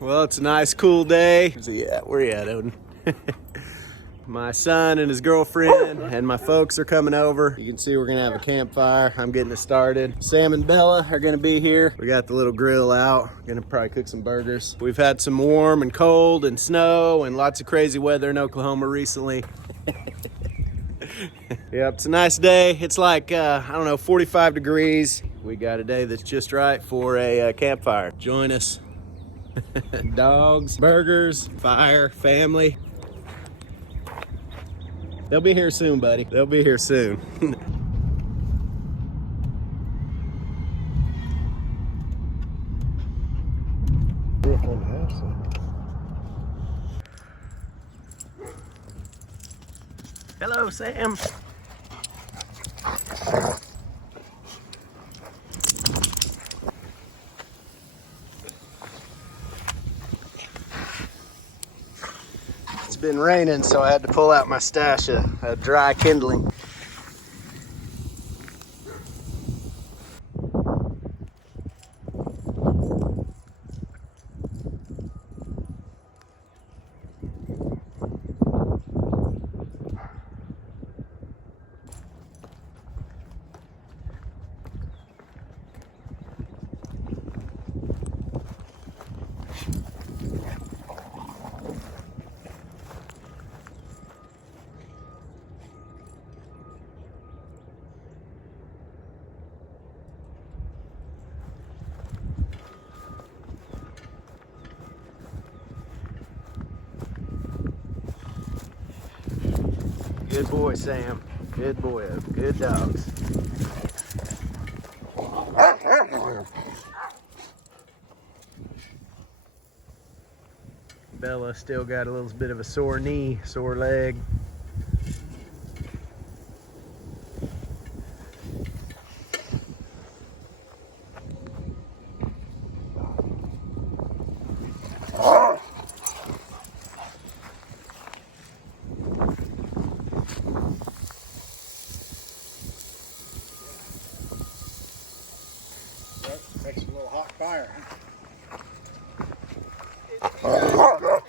Well, it's a nice cool day. So yeah, where you at, Odin? My son and his girlfriend and my folks are coming over. You can see we're gonna have a campfire. I'm getting it started. Sam and Bella are gonna be here. We got the little grill out. Gonna probably cook some burgers. We've had some warm and cold and snow and lots of crazy weather in Oklahoma recently. Yep, it's a nice day. It's like, I don't know, 45 degrees. We got a day that's just right for a campfire. Join us. Dogs, burgers, fire, family. They'll be here soon, buddy. They'll be here soon. Hello, Sam. It's been raining, so I had to pull out my stash of dry kindling. Good boy, Sam. Good boy. Good dogs. Bella still got a little bit of a sore knee, sore leg. Makes a little hot fire, huh?